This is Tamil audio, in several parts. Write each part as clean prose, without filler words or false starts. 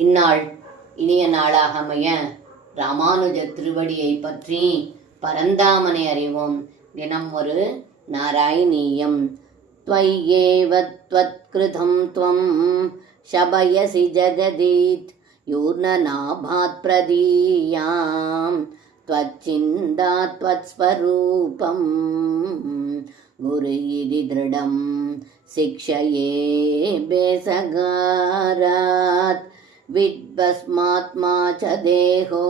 இந்நாள் இனிய நாளாக அமைய ராமானுஜ திருவடியை பற்றி பரந்தாமனை அறிவோம். தினம் ஒரு நாராயணீயம். त्वय्येव त्वत्कृतं त्वं शबयसि जगदीत् यूर्णनाभात् प्रदीयां त्वच्चिन्ता त्वत्स्वरूपं गुरु इति दृढं शिक्षये बेसगारात् विद्भस्मात्मा च देहो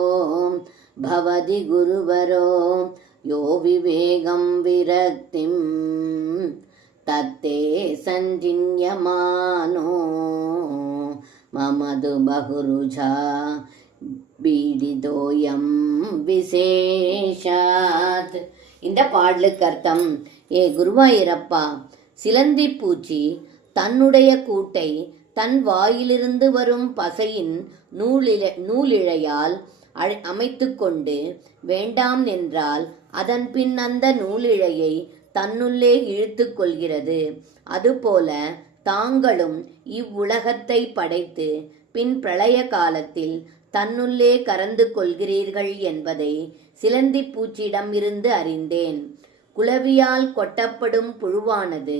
भवति गुरुवरो यो विवेगं विरक्तिं तत्ते सञ्जिन्यमानो ममदु बहुरुजा பீடிதோயம் விசேஷாத். இந்த பாடலுக்கு அர்த்தம்: ஏ குருவாயூரப்பா, சிலந்தி பூச்சி தன்னுடைய கூட்டை தன் வாயிலிருந்து வரும் பசையின் நூலிழையால் அமைத்து கொண்டு வேண்டாம் என்றால் அதன் பின் அந்த நூலிழையை தன்னுள்ளே இழுத்து கொள்கிறது. அதுபோல தாங்களும் இவ்வுலகத்தை படைத்து பின் பிரளய காலத்தில் தன்னுள்ளே கறந்து கொள்கிறீர்கள் என்பதை சிலந்தி பூச்சியிடம் இருந்து அறிந்தேன். குளவியால் கொட்டப்படும் புழுவானது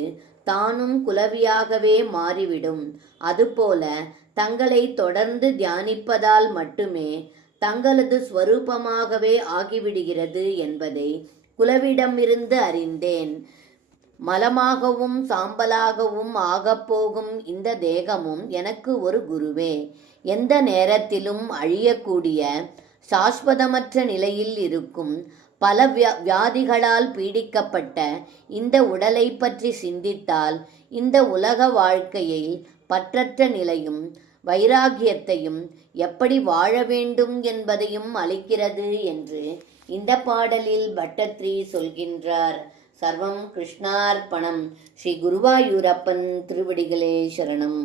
தானும் குளவியாகவே மாறிவிடும். அதுபோல தங்களை தொடர்ந்து தியானிப்பதால் மட்டுமே தங்களது ஸ்வரூபமாகவே ஆகிவிடுகிறது என்பதை குளவிடமிருந்து அறிந்தேன். மலமாகவும் சாம்பலாகவும் ஆகப்போகும் இந்த தேகமும் எனக்கு ஒரு குருவே. எந்த நேரத்திலும் அழியக்கூடிய சாஸ்வதமற்ற நிலையில் இருக்கும் பல வியாதிகளால் பீடிக்கப்பட்ட இந்த உடலை பற்றி சிந்தித்தால் இந்த உலக வாழ்க்கையை பற்றற்ற நிலையும் வைராகியத்தையும் எப்படி வாழ வேண்டும் என்பதையும் அளிக்கிறது என்று இந்த பாடலில் பட்டத்ரி சொல்கின்றார். சர்வம் கிருஷ்ணார்ப்பணம். ஸ்ரீ குருவாயூரப்பன் திருவடிகளே சரணம்.